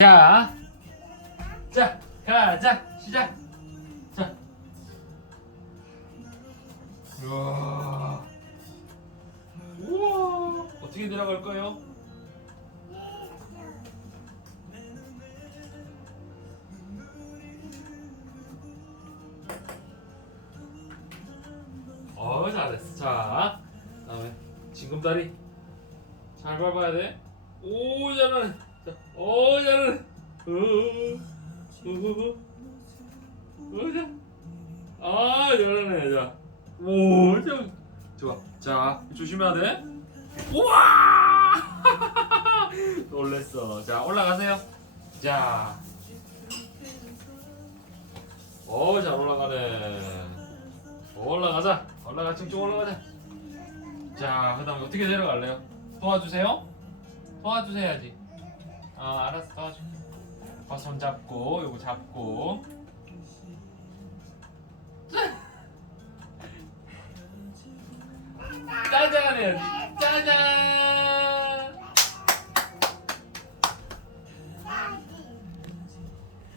자, 자, 가자, 시작. 자, 우와, 우와, 어떻게 내려갈까요? 어, 잘했어. 자, 다음에 징금다리 잘 밟아야 돼. 오, 잘하네. 자, 오, 잘하네. 어, 어, 어, 어, 어, 자. 아, 잘하네. 자, 오, 자, 좋아. 자, 조심해야 돼. 우와! 놀랬어. 자, 올라가세요. 자. 오, 잘 올라가네. 올라가자. 올라가, 쭉쭉 올라가자. 자, 그 다음에 어떻게 내려갈래요? 도와주세요? 도와주세요지. 아, 알았어, 도와줘. 어, 손 잡고, 요거 잡고. 짜잔. 짜잔!